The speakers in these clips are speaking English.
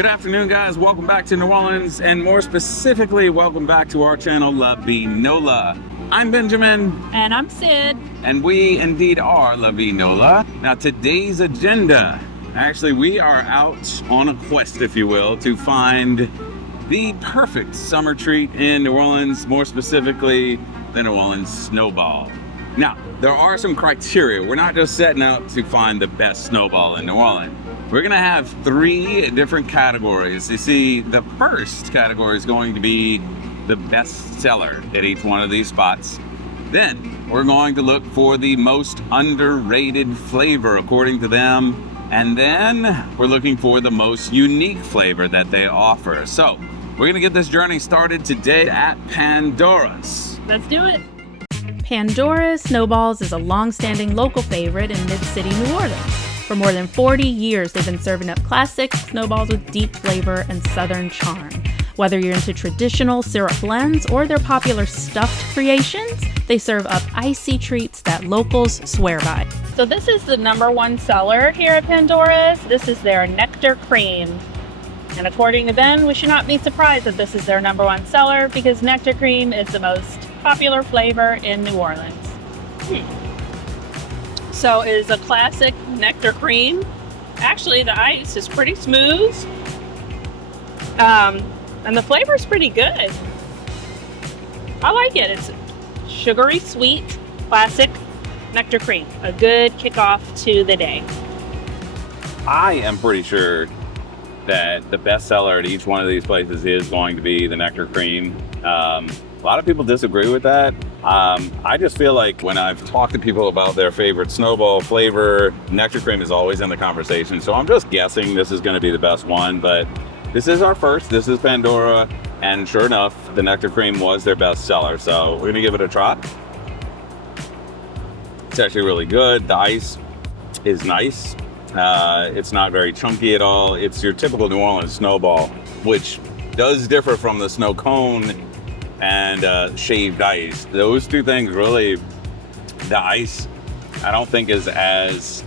Good afternoon, guys. Welcome back to New Orleans, and more specifically, welcome back to our channel, La Vie Nola. I'm Benjamin. And I'm Sid. And we indeed are La Vie Nola. Now, today's agenda, actually, we are out on a quest, if you will, to find the perfect summer treat in New Orleans, more specifically, the New Orleans Snowball. Now, there are some criteria. We're not just setting out to find the best snowball in New Orleans. We're gonna have 3 different categories. You see, the first category is going to be the best seller at each one of these spots. Then, we're going to look for the most underrated flavor according to them. And then, we're looking for the most unique flavor that they offer. So, we're gonna get this journey started today at Pandora's. Let's do it. Pandora Snowballs is a long-standing local favorite in mid-city New Orleans. For more than 40 years, they've been serving up classic snowballs with deep flavor and southern charm. Whether you're into traditional syrup blends or their popular stuffed creations, they serve up icy treats that locals swear by. So this is the #1 seller here at Pandora's. This is their Nectar Cream. And according to them, we should not be surprised that this is their #1 seller because Nectar Cream is the most popular flavor in New Orleans. So it is a classic nectar cream. Actually, the ice is pretty smooth. And the flavor is pretty good. I like it. It's sugary sweet, classic nectar cream. A good kickoff to the day. I am pretty sure that the best seller at each one of these places is going to be the nectar cream. A lot of people disagree with that. I just feel like when I've talked to people about their favorite snowball flavor, nectar cream is always in the conversation. So I'm just guessing this is going to be the best one, but this is our first. This is Pandora, and sure enough, the nectar cream was their best seller. So we're gonna give it a try. It's actually really good. The ice is nice. It's not very chunky at all. It's your typical New Orleans snowball, which does differ from the snow cone and shaved ice. Those 2 things really, the ice, I don't think is as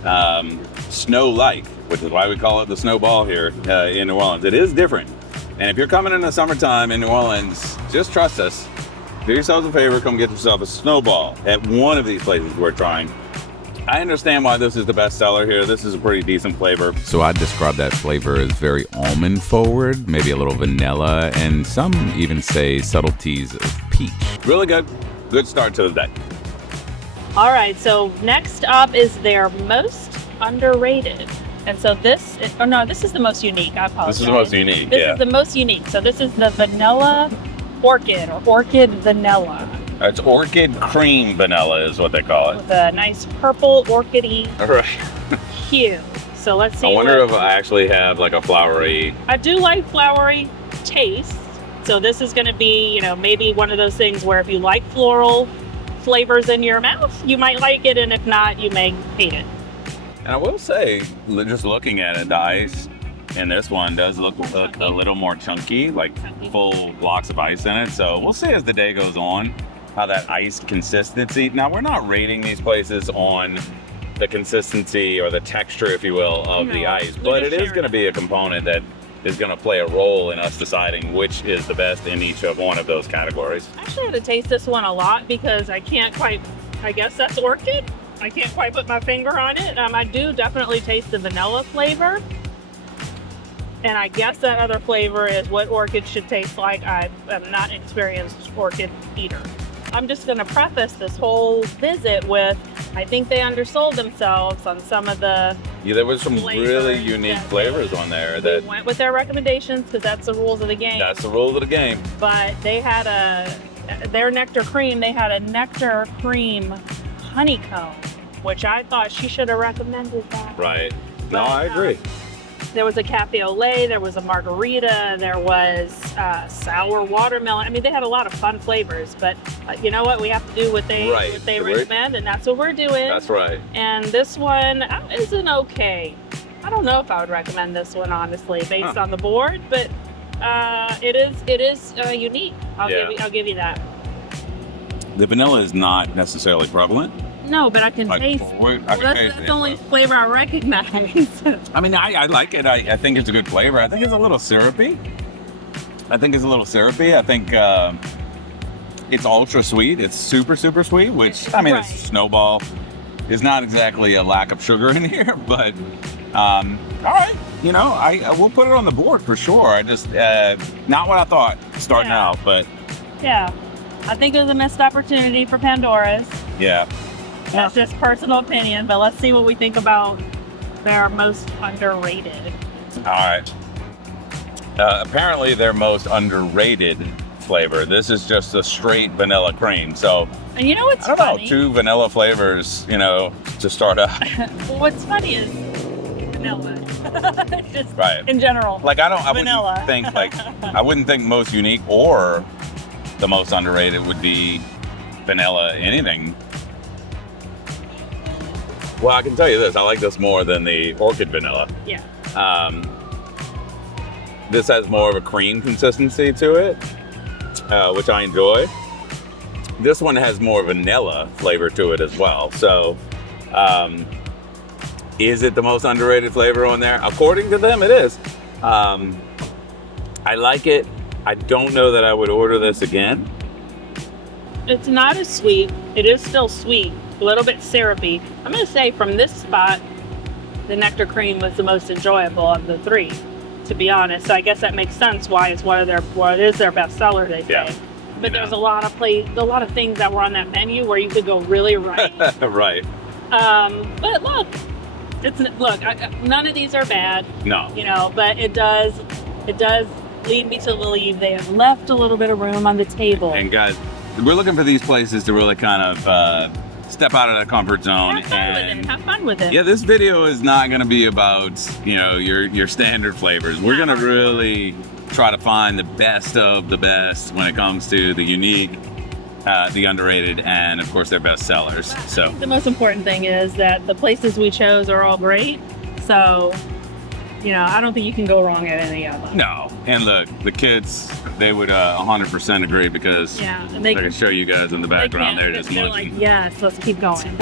snow-like, which is why we call it the snowball here in New Orleans. It is different. And if you're coming in the summertime in New Orleans, just trust us. Do yourselves a favor, come get yourself a snowball at one of these places we're trying. I understand why this is the best seller here. This is a pretty decent flavor. So I'd describe that flavor as very almond forward, maybe a little vanilla, and some even say subtleties of peach. Really good. Good start to the day. All right, so next up is their most underrated. And so this is the most unique. I apologize. This is the most unique, This is the most unique. So this is the vanilla orchid or orchid vanilla. It's orchid cream vanilla is what they call it. With a nice purple orchidy Right. hue. So let's see. I wonder if I actually have like a flowery. I do like flowery taste. So this is going to be, maybe one of those things where if you like floral flavors in your mouth, you might like it. And if not, you may hate it. And I will say, just looking at it, the ice in this one does look a little more chunky, like full blocks of ice in it. So we'll see as the day goes on how that ice consistency. Now, we're not rating these places on the consistency or the texture, if you will, of the ice, but it is going to be a component that is going to play a role in us deciding which is the best in each of one of those categories. I actually had to taste this one a lot because I guess that's orchid. I can't quite put my finger on it. I do definitely taste the vanilla flavor. And I guess that other flavor is what orchid should taste like. I am not an experienced orchid eater. I'm just going to preface this whole visit with, I think they undersold themselves on some of the there was some really unique flavors on there that went with their recommendations because that's the rules of the game. That's the rules of the game. But they had their nectar cream, they had a nectar cream honeycomb, which I thought she should have recommended that. Right. No, I agree. There was a cafe au lait, there was a margarita, there was sour watermelon. I mean, they had a lot of fun flavors, but you know what? We have to do what they recommend, and that's what we're doing. That's right. And this one is an okay. I don't know if I would recommend this one, honestly, based on the board, but it is unique. I'll give you that. The vanilla is not necessarily prevalent. No, but I can Like, taste. I can That's taste the it. only flavor I recognize. I mean, I like it. I think it's a good flavor. I think it's a little syrupy. I think it's ultra sweet. It's super, super sweet, which, I mean, Right. it's Snowball. There's not exactly a lack of sugar in here, but all right. You know, we'll put it on the board for sure. I just, not what I thought starting Yeah. out, but Yeah. I think it was a missed opportunity for Pandora's. yeah. That's just personal opinion, but let's see what we think about their most underrated. All right. Apparently, their most underrated flavor. This is just a straight vanilla cream. So, And you know what's I don't funny? know, 2 vanilla flavors, you know, to start out. Well, what's funny is vanilla. Just Right. in general. Like, I Vanilla. I wouldn't think most unique or the most underrated would be vanilla anything. Well, I can tell you this, I like this more than the orchid vanilla. Yeah. This has more of a cream consistency to it, which I enjoy. This one has more vanilla flavor to it as well. So, is it the most underrated flavor on there? According to them, it is. I like it. I don't know that I would order this again. It's not as sweet. It is still sweet, a little bit syrupy. I'm going to say from this spot, the nectar cream was the most enjoyable of the 3, to be honest. So I guess that makes sense why it's what is their best seller, they say. Yeah. But there's a lot of things that were on that menu where you could go really right. Right. But look, none of these are bad, No. you know, but it does lead me to believe they have left a little bit of room on the table. And guys, we're looking for these places to really kind of step out of that comfort zone. Have fun with it. Yeah, this video is not going to be about, you know, your standard flavors. We're going to really try to find the best of the best when it comes to the unique, the underrated, and of course their best sellers. So The most important thing is that the places we chose are all great. So, you know, I don't think you can go wrong at any of them. no, and look, the kids, they would 100% agree because Yeah, and I can show you guys in the background. They're just they're munching. like, yes, let's keep going.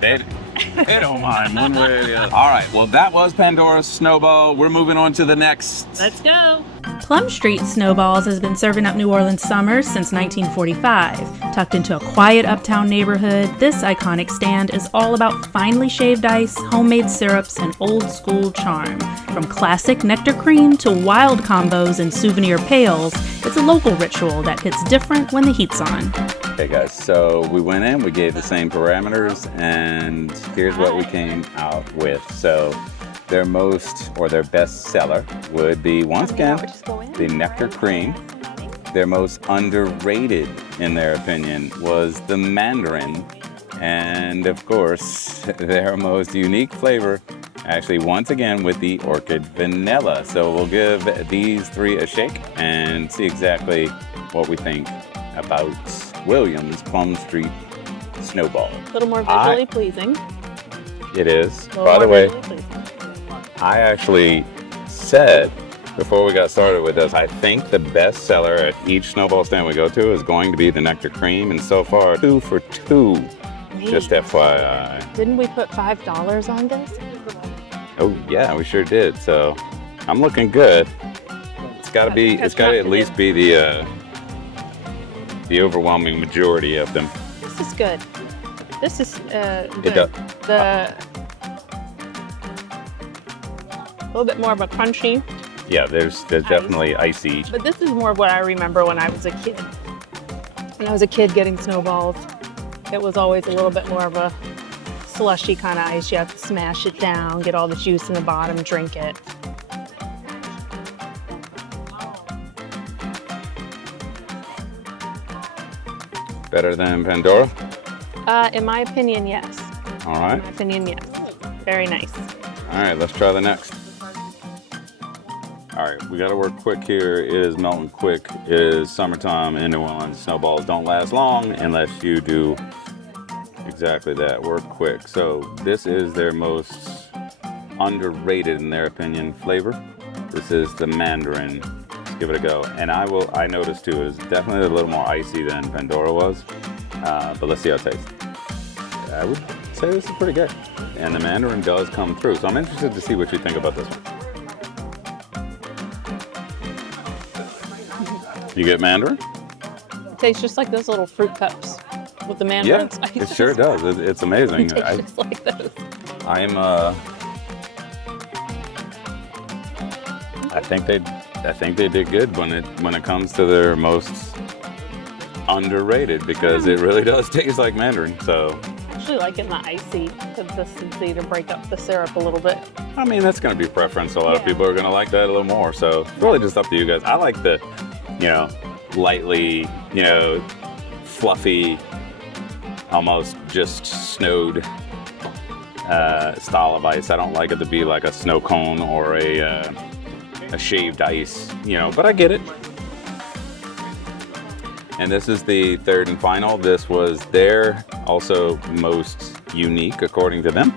They don't mind one way or the other. All right, well, that was Pandora Snowball. We're moving on to the next. Let's go. Plum Street Snowballs has been serving up New Orleans summers since 1945. Tucked into a quiet uptown neighborhood, this iconic stand is all about finely shaved ice, homemade syrups, and old school charm. From classic nectar cream to wild combos and souvenir pails, it's a local ritual that hits different when the heat's on. Okay, guys, so we went in, we gave the same parameters, and here's what we came out with. So their best seller would be, once again, the nectar cream. Their most underrated, in their opinion, was the mandarin. And of course, their most unique flavor, actually, once again, with the orchid vanilla. So we'll give these 3 a shake and see exactly what we think about Williams Plum Street Snowball. A little more visually pleasing. It is. A little By the more way, visually pleasing. I actually said before we got started with this, I think the best seller at each Snowball stand we go to is going to be the nectar cream, and so far 2 for 2. Just FYI. Didn't we put $5 on this? Oh yeah, we sure did. So I'm looking good. It's got to at least be the overwhelming majority of them. This is good. This is good. It does. A little bit more of a crunchy, Yeah, there's definitely icy. but this is more of what I remember when I was a kid. When I was a kid getting Snowballs, it was always a little bit more of a slushy kind of ice. You have to smash it down, get all the juice in the bottom, drink it. Better than Pandora? In my opinion, yes. All In right. my opinion, yes. Very nice. All right, let's try the next. All right, we got to work quick here. It is melting quick. It is summertime in New Orleans. Snowballs don't last long unless you do exactly that. Work quick. So this is their most underrated, in their opinion, flavor. This is the mandarin. Let's give it a go. And I noticed too, it's definitely a little more icy than Pandora was. But let's see how it tastes. I would say this is pretty good. And the mandarin does come through. So I'm interested to see what you think about this one. You get mandarin? It tastes just like those little fruit cups with the mandarin spices. It sure does. It's amazing. It tastes just like those. I think they did good when it comes to their most underrated, because it really does taste like mandarin. So I actually liking the icy consistency to break up the syrup a little bit. I mean, that's going to be preference. A lot of people are going to like that a little more. So it's really just up to you guys. I like the, lightly, fluffy, almost just snowed style of ice. I don't like it to be like a snow cone or a shaved ice, but I get it. And this is the third and final. This was their also most unique, according to them.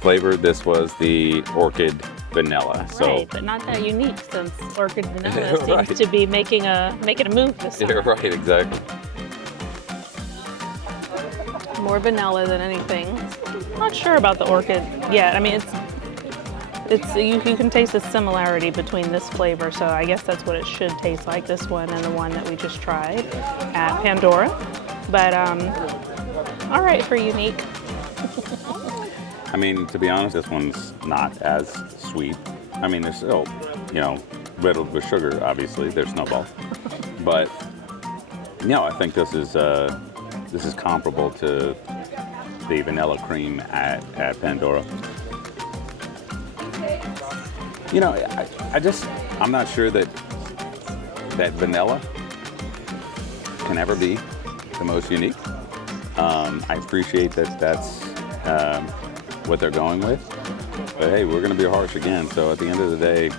Flavor, this was the orchid vanilla. So, right, but not that unique, since orchid vanilla seems to be making a move this time. You're right, exactly. More vanilla than anything. Not sure about the orchid yet. I mean, it's you can taste the similarity between this flavor, so I guess that's what it should taste like, this one and the one that we just tried at Pandora. But all right for unique. I mean, to be honest, this one's not as sweet. I mean, they're still, riddled with sugar, obviously. They're Snowballs. But, I think this is comparable to the vanilla cream at Pandora. I'm not sure that vanilla can ever be the most unique. I appreciate that's what they're going with. But hey, we're going to be harsh again. So at the end of the day,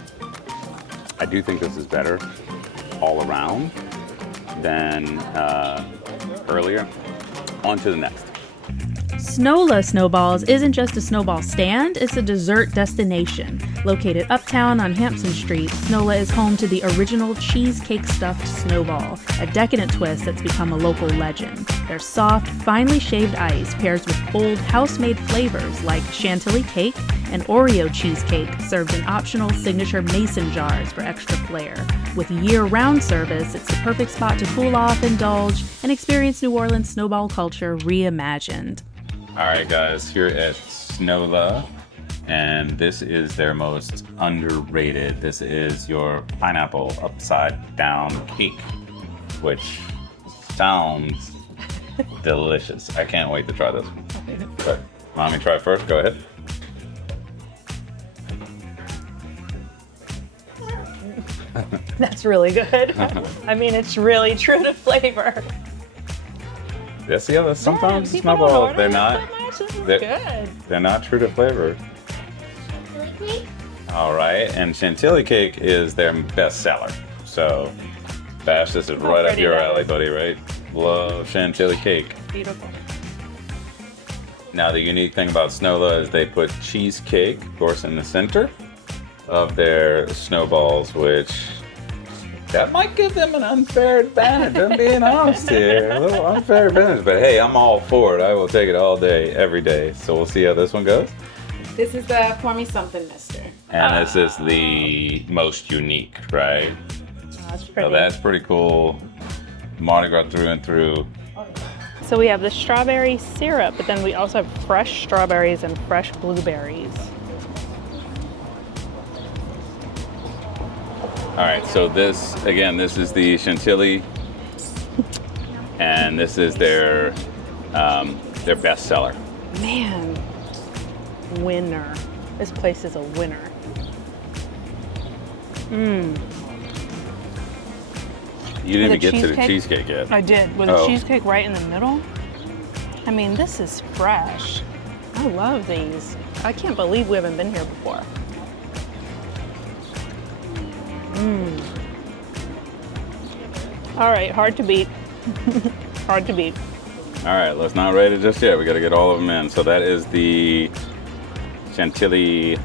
I do think this is better all around than earlier. On to the next. Snola Snowballs isn't just a snowball stand, it's a dessert destination. Located uptown on Hansen Street, Snola is home to the original cheesecake stuffed snowball, a decadent twist that's become a local legend. Their soft, finely shaved ice pairs with bold house-made flavors like chantilly cake and Oreo cheesecake, served in optional signature mason jars for extra flair. With year-round service, it's the perfect spot to cool off, indulge, and experience New Orleans snowball culture reimagined. All right, guys, here at Snola, and this is their most underrated. This is your pineapple upside down cake, which sounds delicious. I can't wait to try this one. But, want me to try it first? Go ahead. That's really good. I mean, it's really true to flavor. Yes, yeah, sometimes people Snowballs, don't they're order not. so much. This is They're, good. they're not true to flavor. All right, and chantilly cake is their best seller. So, Bash, this is right up your alley, buddy, right? Love chantilly cake. Beautiful. Now, the unique thing about Snola is they put cheesecake, of course, in the center of their snowballs, which that might give them an unfair advantage. I'm being honest here. A little unfair advantage. But hey, I'm all for it. I will take it all day, every day. So we'll see how this one goes. This is the Pour Me Something, mister. And this is the most unique, right? That's pretty. So that's pretty cool. Mardi Gras through and through. So we have the strawberry syrup, but then we also have fresh strawberries and fresh blueberries. All right, so this is the chantilly, and this is their best seller. Man, winner. This place is a winner. You didn't With even the get to the cheesecake? cheesecake yet. I did, with a cheesecake right in the middle. I mean, this is fresh. I love these. I can't believe we haven't been here before. All right, hard to beat. Hard to beat. All right, let's not rate it just yet. We got to get all of them in. So that is the chantilly,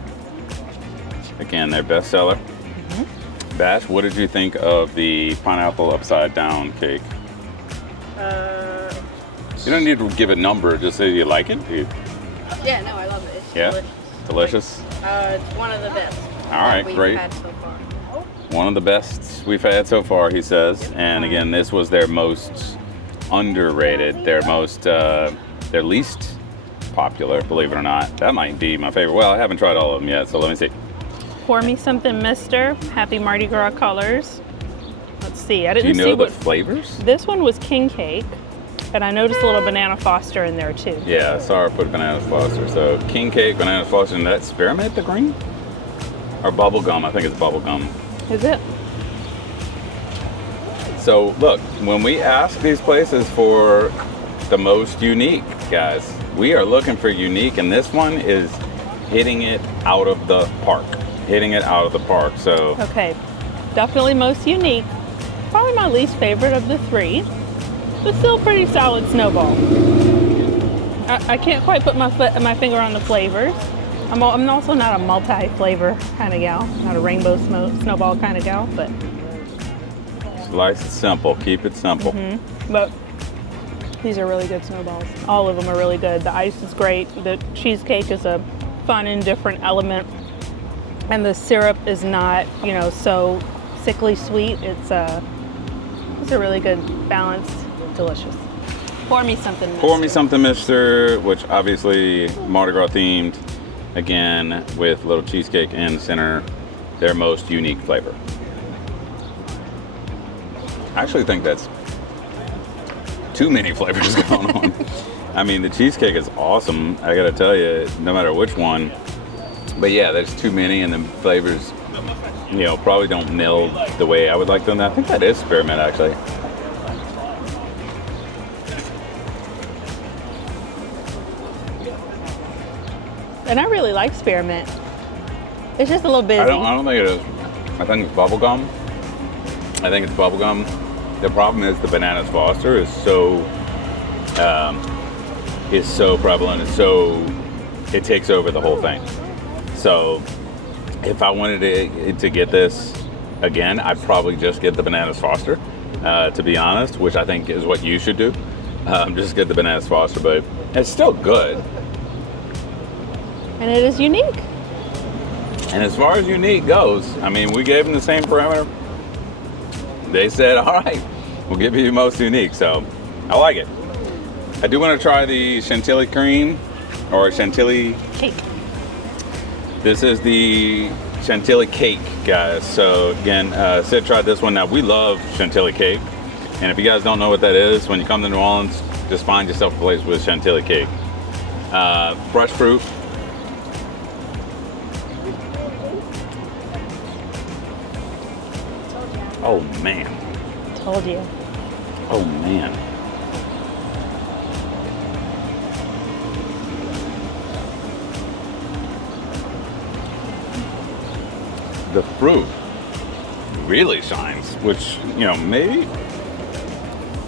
again, their best seller. Bash, what did you think of the pineapple upside down cake? You don't need to give a number, just say you like it. Yeah, no, I love it. It's Yeah? Delicious? It's one of the best. All right, we've great. had so far. One of the best we've had so far, he says. And again, this was their most underrated, their least popular, believe it or not. That might be my favorite. Well, I haven't tried all of them yet, so let me see. Pour me something, mister. Happy Mardi Gras colors. Let's see. I Do didn't you see know the what flavors? this one was. King cake, and I noticed a little banana foster in there too. Yeah, I saw her put banana foster. So king cake, banana foster, and that's spearmint, the green? Or bubble gum, I think it's bubble gum. Is it? So look, when we ask these places for the most unique, guys, we are looking for unique, and this one is hitting it out of the park. Hitting it out of the park, so. Okay, definitely most unique. Probably my least favorite of the three, but still pretty solid snowball. I can't quite put my finger on the flavors. I'm also not a multi-flavor kind of gal, not a rainbow snowball kind of gal, but. Slice it simple, keep it simple. But these are really good snowballs. All of them are really good. The ice is great. The cheesecake is a fun and different element. And the syrup is not, so sickly sweet. It's a really good, balanced, delicious. Pour me something, mister. Pour me something, mister, which obviously Mardi Gras themed, again, with little cheesecake in the center, their most unique flavor. I actually think that's too many flavors going on. I mean, the cheesecake is awesome, I gotta tell you, no matter which one. But yeah, there's too many, and the flavors, probably don't meld the way I would like them. I think that is spearmint, actually. And I really like spearmint. It's just a little busy. I don't think it is. I think it's bubblegum. The problem is the bananas Foster is so prevalent. It takes over the whole thing. So if I wanted to get this again, I'd probably just get the bananas Foster, to be honest, which I think is what you should do. Just get the bananas Foster, but it's still good. And it is unique. And as far as unique goes, I mean, we gave them the same parameter. They said, all right, we'll give you the most unique. So I like it. I do want to try the chantilly cream or chantilly cake. This is the chantilly cake, guys. So again, Sid tried this one. Now we love chantilly cake. And if you guys don't know what that is, when you come to New Orleans, just find yourself a place with chantilly cake. Fresh fruit. Oh man. Told you. Oh man. The fruit really shines, which,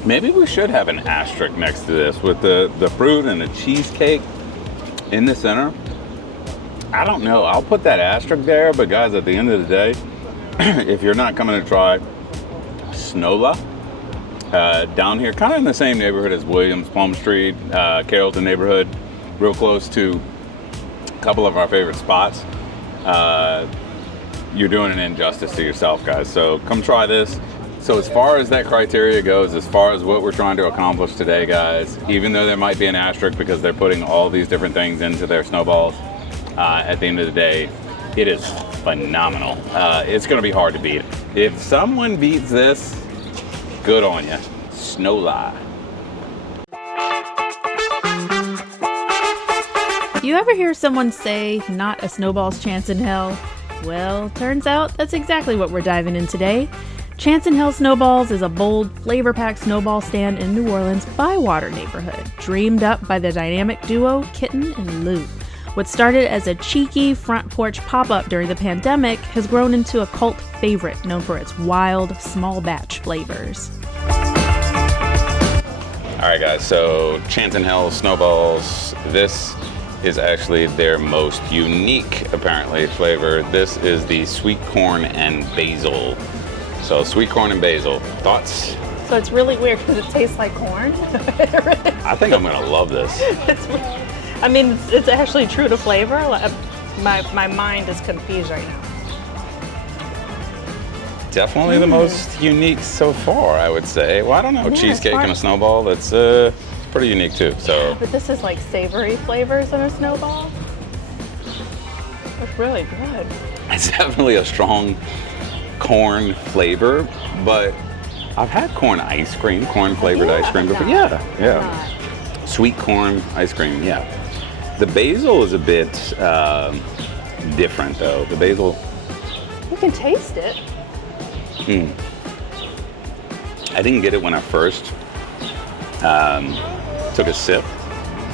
maybe we should have an asterisk next to this with the fruit and the cheesecake in the center. I don't know. I'll put that asterisk there, but guys, at the end of the day, if you're not coming to try Snola, down here, kind of in the same neighborhood as Williams, Plum Street, Carrollton neighborhood, real close to a couple of our favorite spots, you're doing an injustice to yourself, guys. So come try this. So as far as that criteria goes, as far as what we're trying to accomplish today, guys, even though there might be an asterisk because they're putting all these different things into their snowballs, at the end of the day, it is phenomenal. It's gonna be hard to beat. If someone beats this, good on you. Snola. You ever hear someone say, not a snowball's chance in hell? Well, turns out that's exactly what we're diving in today. Chance in Hell Snowballs is a bold, flavor-packed snowball stand in New Orleans' Bywater neighborhood, dreamed up by the dynamic duo Kitten and Lou. What started as a cheeky front porch pop-up during the pandemic has grown into a cult favorite known for its wild, small batch flavors. All right, guys, so Chance in Hell Snowballs. This is actually their most unique, apparently, flavor. This is the sweet corn and basil. So sweet corn and basil. Thoughts? So it's really weird because it tastes like corn. I think I'm gonna love this. I mean, it's actually true to flavor. My mind is confused right now. Definitely the most unique so far, I would say. Well, I don't know, Yeah, cheesecake it's and a snowball, that's pretty unique too. So But this is like savory flavors in a snowball. It's really good. it's definitely a strong corn flavor, but I've had corn ice cream, corn flavored ice cream before. Yeah. Sweet corn ice cream, yeah. The basil is a bit different though. The basil, You can taste it. I didn't get it when I first took a sip,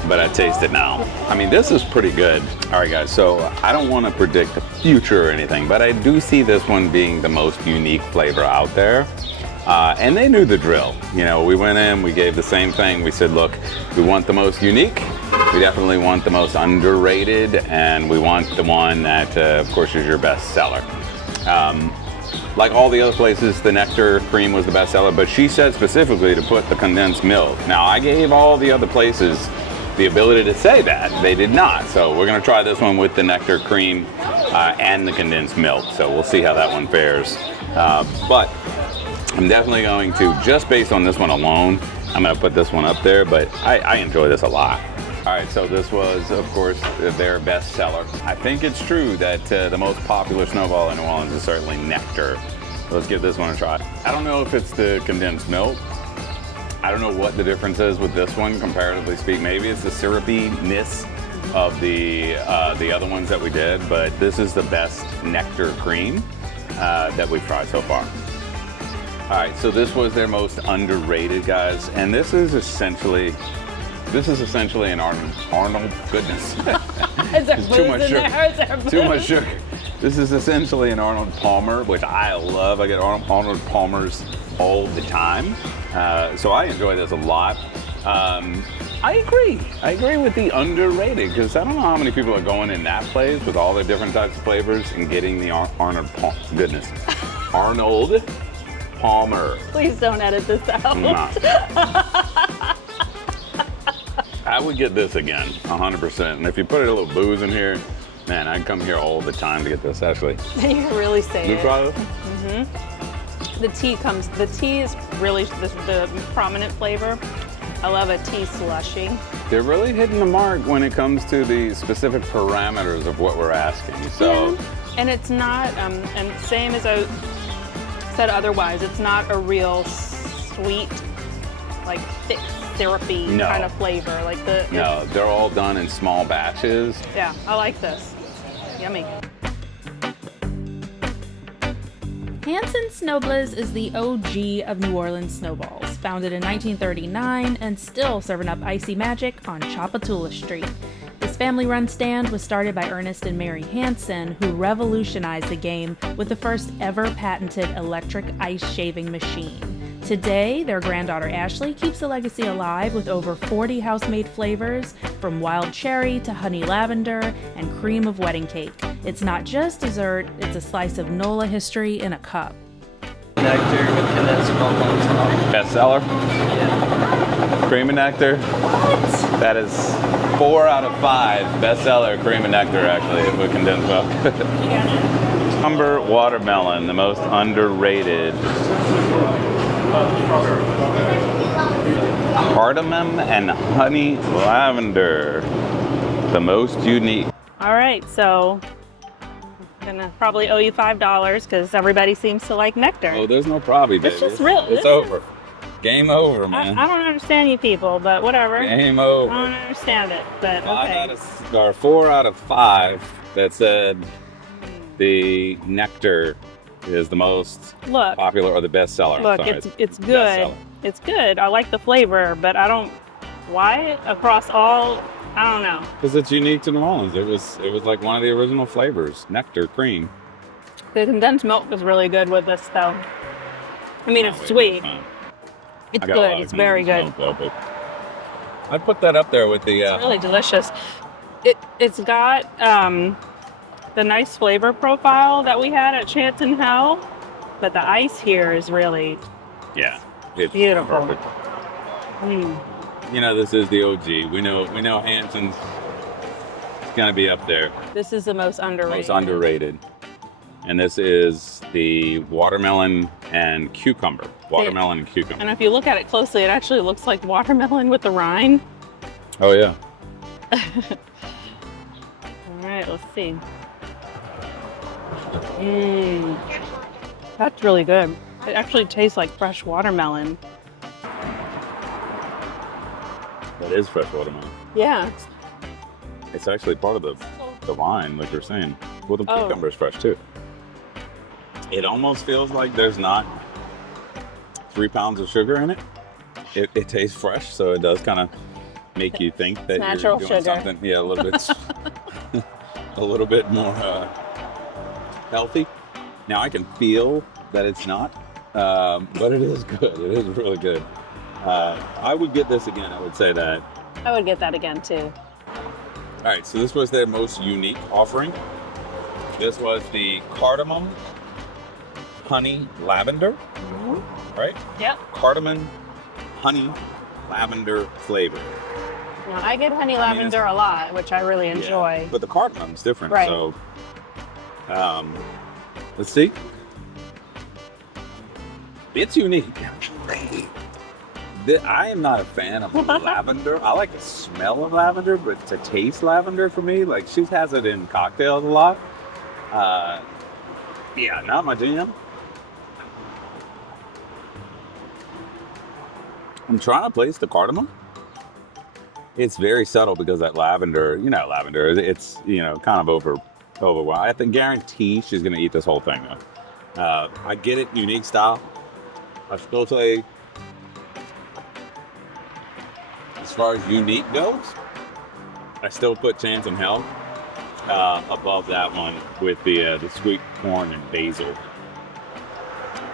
but I taste it now. I mean, this is pretty good. All right, guys, so I don't want to predict the future or anything, but I do see this one being the most unique flavor out there. And they knew the drill. You know, we went in, we gave the same thing. We said, look, we want the most unique. We definitely want the most underrated, and we want the one that, of course, is your best seller. Like all the other places, the nectar cream was the best seller, but she said specifically to put the condensed milk. Now, I gave all the other places the ability to say that. They did not. So we're gonna try this one with the nectar cream and the condensed milk. So we'll see how that one fares. But I'm definitely going to, just based on this one alone, I'm gonna put this one up there, but I enjoy this a lot. All right, so this was, of course, their best seller. I think it's true that the most popular snowball in New Orleans is certainly nectar. Let's give this one a try. I don't know if it's the condensed milk. I don't know what the difference is with this one, comparatively speaking. Maybe it's the syrupiness of the other ones that we did, but this is the best nectar cream that we've tried so far. All right, so this was their most underrated, guys, and this is essentially an Arnold goodness. Is there It's too booze much in sugar. there? Is there Too booze? much sugar. This is essentially an Arnold Palmer, which I love. I get Arnold Palmers all the time, so I enjoy this a lot. I agree with the underrated, because I don't know how many people are going in that place with all the different types of flavors and getting the Arnold Palmer. Please don't edit this out. Nah. I would get this again, 100%. And if you put a little booze in here, man, I'd come here all the time to get this, actually. You can really say You it. try this? The tea is really the prominent flavor. I love a tea slushy. They're really hitting the mark when it comes to the specific parameters of what we're asking. So, Yeah. And it's not, and same as I said otherwise, it's not a real sweet, like thick, syrupy No. kind of flavor. Like no, they're all done in small batches. Yeah, I like this. Yummy. Hansen Snowblizz is the OG of New Orleans snowballs, founded in 1939 and still serving up icy magic on Chapatula Street. This family-run stand was started by Ernest and Mary Hansen, who revolutionized the game with the first ever patented electric ice shaving machine. Today, their granddaughter Ashley keeps the legacy alive with over 40 house-made flavors, from wild cherry to honey lavender and cream of wedding cake. It's not just dessert, it's a slice of Nola history in a cup. Nectar with condensed milk on top. Bestseller? Yeah. Cream and nectar? What? That is 4 out of 5 bestseller cream and nectar, actually, with condensed milk. Umber watermelon, the most underrated. Cardamom and honey lavender, the most unique. All right, so I'm gonna probably owe you $5 because everybody seems to like nectar. Oh, there's no probably, baby. It's just real. It's over. Game over, I man. don't understand you people, but whatever. Game I over. don't understand it, but okay. 4 out of 5 that said the nectar is the most Look, popular or the best seller. look, it's good. It's good. I like the flavor, but I don't. Why across all? I don't know. Because it's unique to New Orleans. It was like one of the original flavors, nectar cream. The condensed milk is really good with this, though. I mean, it's sweet. It's good. It's very good. I'd put that up there with the. It's really delicious. It's got the nice flavor profile that we had at Chance and Hell, but the ice here is really Yeah. It's Beautiful. perfect. Mm. You know, this is the OG. We know Hansen's gonna be up there. This is the most underrated. Most underrated. And this is the watermelon and cucumber. Watermelon and cucumber. And if you look at it closely, it actually looks like watermelon with the rind. Oh yeah. All right, let's see. That's really good. It actually tastes like fresh watermelon. That is fresh watermelon. Yeah. It's actually part of the wine, like you're saying. Well, the Oh. cucumber is fresh too. It almost feels like there's not 3 pounds of sugar in it. It tastes fresh, so it does kind of make you think that Natural you're doing sugar. something. Yeah, a little bit, a little bit more healthy. Now I can feel that it's not, but it is good. It is really good. I would get this again. I would say that. I would get that again too. All right, so this was their most unique offering. This was the cardamom, honey, lavender, right? Yep. Cardamom, honey, lavender flavor. Now, I get honey lavender a lot, which I really enjoy. Yeah, but the cardamom's different, Right. so let's see. It's unique. I am not a fan of lavender. I like the smell of lavender, but to taste lavender for me, like she has it in cocktails a lot. Yeah, not my jam. I'm trying to place the cardamom. It's very subtle because that lavender, lavender, it's, kind of overwhelming. I guarantee she's going to eat this whole thing though. I get it, unique style. I still say, as far as unique goes, I still put Chance and Hell above that one with the sweet corn and basil.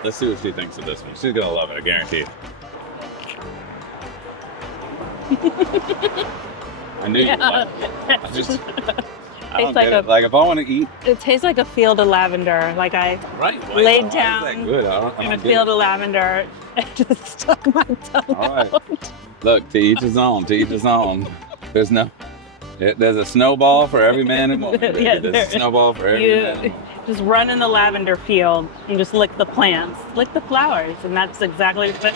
Let's see what she thinks of this one. She's going to love it, I guarantee it. I knew you would like it. I don't get it. Like if I want to eat, It tastes like a field of lavender. Like I right, laid why is down that good? I in a don't get field it. of lavender and just stuck my tongue All right. out. Look, to each his own. To each his own. There's a snowball for every man and woman. Baby. Yeah, There's a snowball for every man. And You woman. just run in the lavender field and just lick the plants, lick the flowers, and that's exactly what.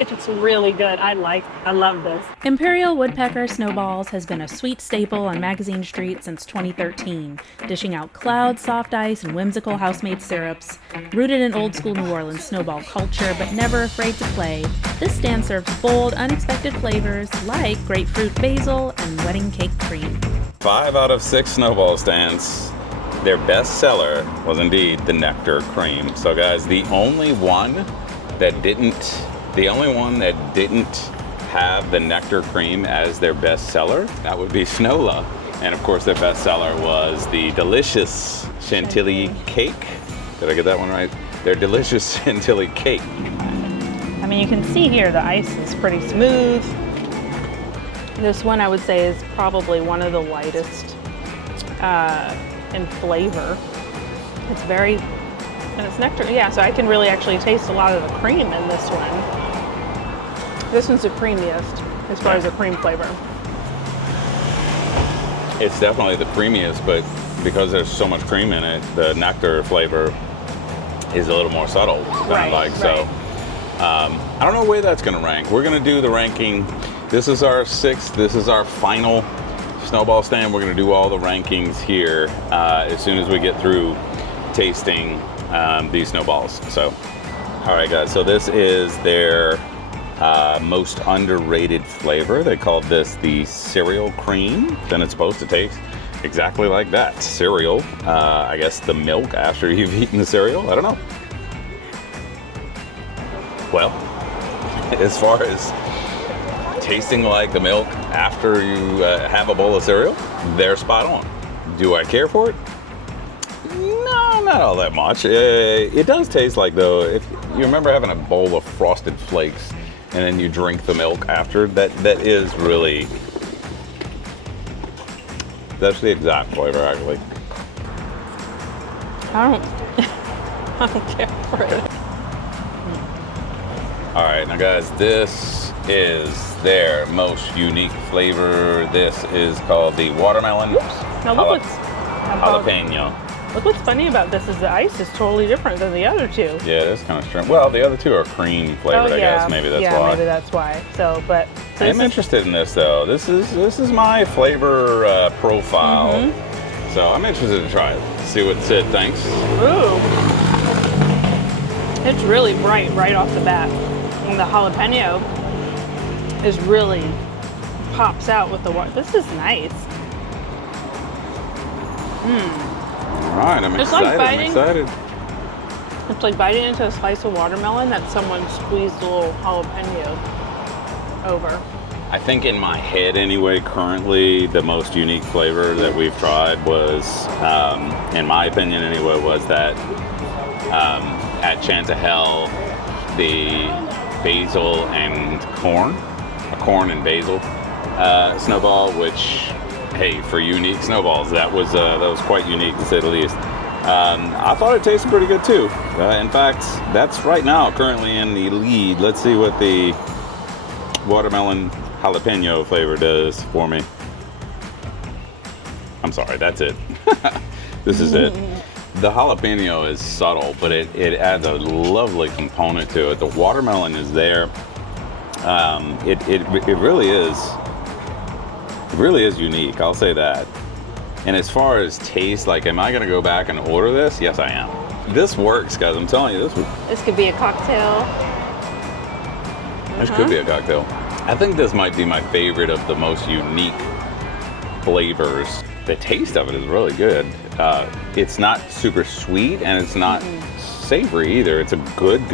It's really good. I love this. Imperial Woodpecker Snowballs has been a sweet staple on Magazine Street since 2013, dishing out cloud, soft ice, and whimsical house-made syrups. Rooted in old-school New Orleans snowball culture, but never afraid to play, this stand serves bold, unexpected flavors like grapefruit basil and wedding cake cream. 5 out of 6 snowball stands. Their best seller was indeed the nectar cream. So guys, the only one that didn't have the nectar cream as their best seller, that would be Snola. And of course their best seller was the delicious chantilly cake. Did I get that one right? Their delicious chantilly cake. I mean, you can see here the ice is pretty smooth. This one I would say is probably one of the lightest in flavor. It's very, and it's nectar, yeah, so I can really actually taste a lot of the cream in this one. This one's the creamiest as far as the cream flavor. It's definitely the creamiest, but because there's so much cream in it, the nectar flavor is a little more subtle than I like. So I don't know where that's gonna rank. We're gonna do the ranking. This is our 6th, this is our final snowball stand. We're gonna do all the rankings here as soon as we get through tasting these snowballs. So, all right guys, so this is their most underrated flavor. They called this the cereal cream. Then it's supposed to taste exactly like that. Cereal, I guess the milk after you've eaten the cereal, I don't know. Well, as far as tasting like the milk after you have a bowl of cereal, they're spot on. Do I care for it? No, not all that much. It does taste like, though, if you remember having a bowl of Frosted Flakes and then you drink the milk after, that is really, that's the exact flavor, actually. I don't care for it. All right, now guys, this is their most unique flavor. This is called the watermelon Now look jalapeno. Look what's funny about this is the ice is totally different than the other two. Yeah, it is kind of strange. Well, the other two are cream flavored, I guess. Maybe that's why. Yeah, maybe that's why. So, but so I'm interested in this though. This is my flavor profile. So I'm interested to try it. See what Sid thinks. Ooh, it's really bright right off the bat, and the jalapeno is really pops out with the water. This is nice. All right, I'm excited. I'm excited. It's like biting into a slice of watermelon that someone squeezed a little jalapeno over. I think in my head anyway, currently the most unique flavor that we've tried was, in my opinion anyway, was that at Chance of Hell, the basil and corn and basil snowball, which, hey, for unique snowballs, that was quite unique to say the least. I thought it tasted pretty good too. In fact, that's right now currently in the lead. Let's see what the watermelon jalapeno flavor does for me. I'm sorry, that's it. This is it. The jalapeno is subtle, but it adds a lovely component to it. The watermelon is there. It really is. It really is unique. I'll say that. And as far as taste, like, am I gonna go back and order this? Yes, I am. This works, guys. I'm telling you, This could be a cocktail. This could be a cocktail. I think this might be my favorite of the most unique flavors. The taste of it is really good. It's not super sweet and it's not savory either. It's a good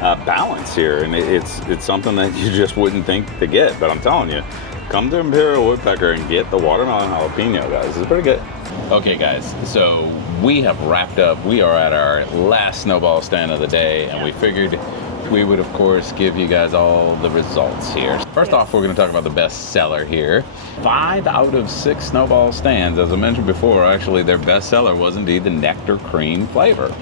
balance here, and it's something that you just wouldn't think to get. But I'm telling you, come to Imperial Woodpecker and get the watermelon jalapeno, guys. It's pretty good. Okay, guys, so we have wrapped up. We are at our last snowball stand of the day, and we figured we would, of course, give you guys all the results here. First off, we're going to talk about the best seller here. 5 out of 6 snowball stands, as I mentioned before, actually their best seller was indeed the nectar cream flavor.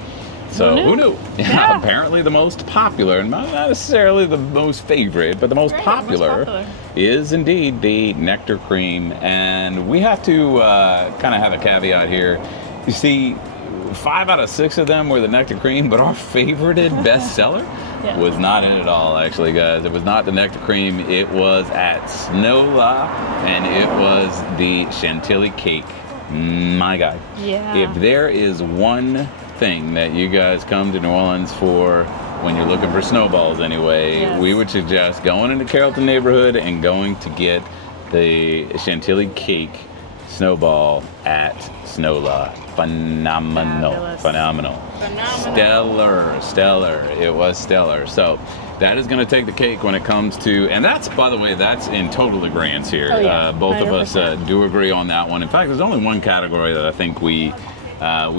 So who knew? Yeah. Apparently the most popular, and not necessarily the most favorite, but the most popular is indeed the nectar cream. And we have to kind of have a caveat here. You see, 5 out of 6 of them were the nectar cream, but our favorited bestseller was not in it all, actually, guys. It was not the nectar cream. It was at Snola, and it was the chantilly cake. My God. Yeah. If there is one thing that you guys come to New Orleans for when you're looking for snowballs anyway, we would suggest going into Carrollton neighborhood and going to get the chantilly cake snowball at Snola. Phenomenal. Stellar. It was stellar. So that is going to take the cake when it comes to, and that's, by the way, that's in total agreement here. Both 100%. Of us do agree on that one. In fact, there's only one category that I think we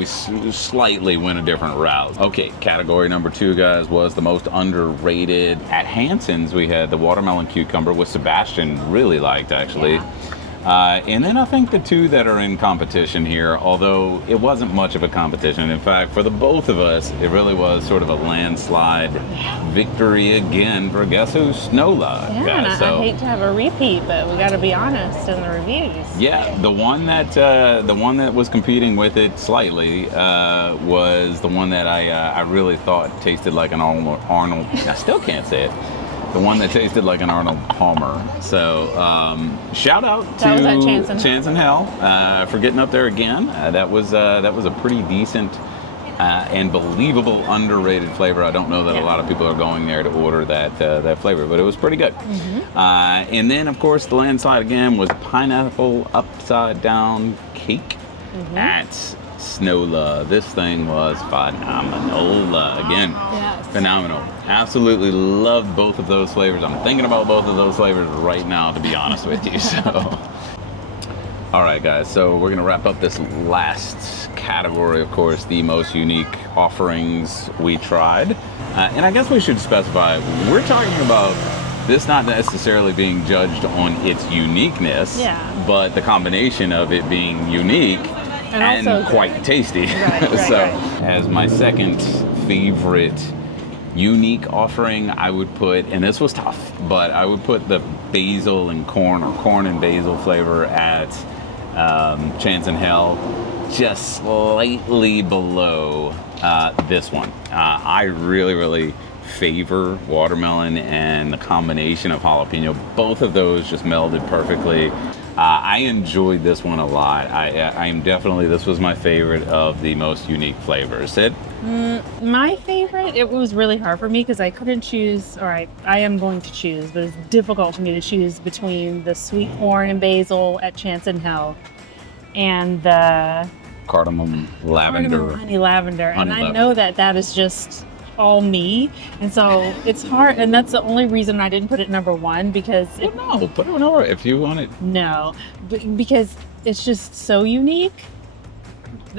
slightly went a different route. Okay, category number 2, guys, was the most underrated. At Hansen's, we had the watermelon cucumber, which Sebastian really liked, actually. And then I think the 2 that are in competition here, although it wasn't much of a competition. In fact, for the both of us, it really was sort of a landslide victory again for guess who? Snola. Yeah, and I hate to have a repeat, but we got to be honest in the reviews. Yeah, the one that was competing with it slightly was the one that I really thought tasted like an Arnold. I still can't say it. The one that tasted like an Arnold Palmer. So shout out to Chance and Hell for getting up there again. That was a pretty decent and believable underrated flavor. I don't know that a lot of people are going there to order that flavor, but it was pretty good. And then, of course, the landslide again was pineapple upside down cake at Snola. This thing was phenomenal. Again, phenomenal. Absolutely loved both of those flavors. I'm thinking about both of those flavors right now, to be honest with you. So, all right, guys. So we're gonna wrap up this last category, of course, the most unique offerings we tried. And I guess we should specify we're talking about this not necessarily being judged on its uniqueness, but the combination of it being unique and quite tasty. So, as my second favorite unique offering, I would put, and this was tough, but I would put the basil and corn, or corn and basil flavor at Chance and Hell, just slightly below this one. I really favor watermelon and the combination of jalapeno. Both of those just melded perfectly. I enjoyed this one a lot. I am definitely, this was my favorite of the most unique flavors. Sid? My favorite, it was really hard for me because I couldn't choose, or I am going to choose, but it's difficult for me to choose between the sweet corn and basil at Chance and Hell and the Cardamom lavender. honey lavender. Honey And I lavender. know that is just all me. And so it's hard. And that's the only reason I didn't put it number one, because No, put it over if you want it. because it's just so unique.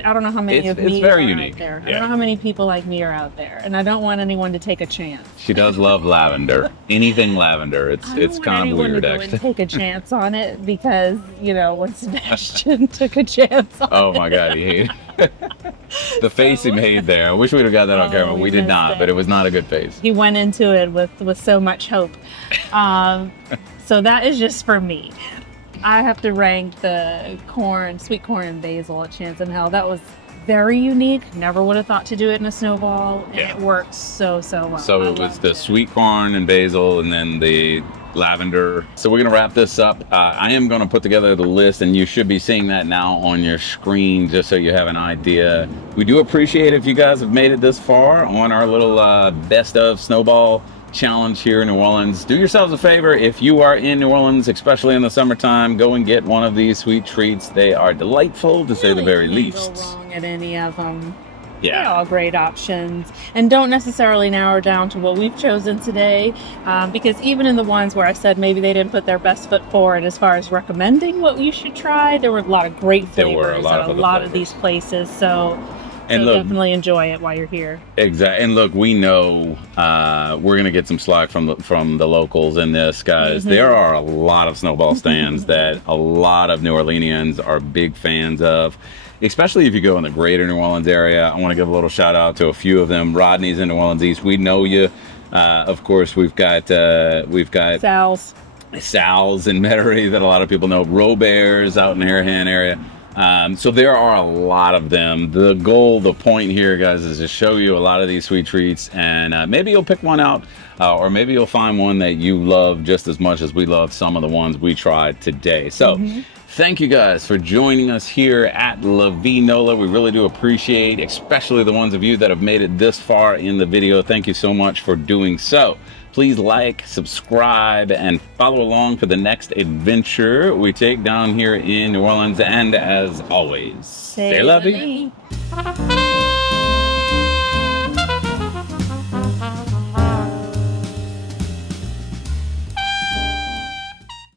I don't know how many of It's me very are unique. out there. I Yeah. don't know how many people like me are out there. And I don't want anyone to take a chance. She does love lavender. Anything lavender. It's I don't want kind of anyone weird, to go actually. and take a chance on it because, when Sebastian took a chance on Oh my God, he hated the face he made there. I wish we'd have got that on camera. we We did missed not, it. but it was not a good face. He went into it with so much hope. So that is just for me. I have to rank the sweet corn and basil at Chance and Hell. That was very unique. Never would have thought to do it in a snowball, and Yeah. it worked so well. So I it was loved the it. sweet corn and basil, and then the lavender. So we're gonna wrap this up. I am gonna put together the list, and you should be seeing that now on your screen, just so you have an idea. We do appreciate if you guys have made it this far on our little best of snowball challenge here in New Orleans. Do yourselves a favor, if you are in New Orleans, especially in the summertime, go and get one of these sweet treats. They are delightful, to say the very Really can't least. go wrong at any of them. They're Yeah. all great options, and don't necessarily narrow down to what we've chosen today, because even in the ones where I said maybe they didn't put their best foot forward as far as recommending what you should try, there were a lot of great There were flavors a lot at of a other lot of these places. So And look, definitely enjoy it while you're here. exactly. And look, we know we're gonna get some slack from the locals in this, guys. Mm-hmm. There are a lot of snowball stands that a lot of New Orleanians are big fans of, especially if you go in the greater New Orleans area. I want to give a little shout out to a few of them. Rodney's in New Orleans East. We know you. Of course, we've got Sal's. Sal's in Metairie that a lot of people know. Robert's out in the Harahan area. So there are a lot of them. The goal, the point here, guys, is to show you a lot of these sweet treats, and maybe you'll pick one out, or maybe you'll find one that you love just as much as we love some of the ones we tried today. So thank you guys for joining us here at La Vie Nola. We really do appreciate, especially the ones of you that have made it this far in the video. Thank you so much for doing so. Please like, subscribe, and follow along for the next adventure we take down here in New Orleans. And as always, C'est la la vie. vie.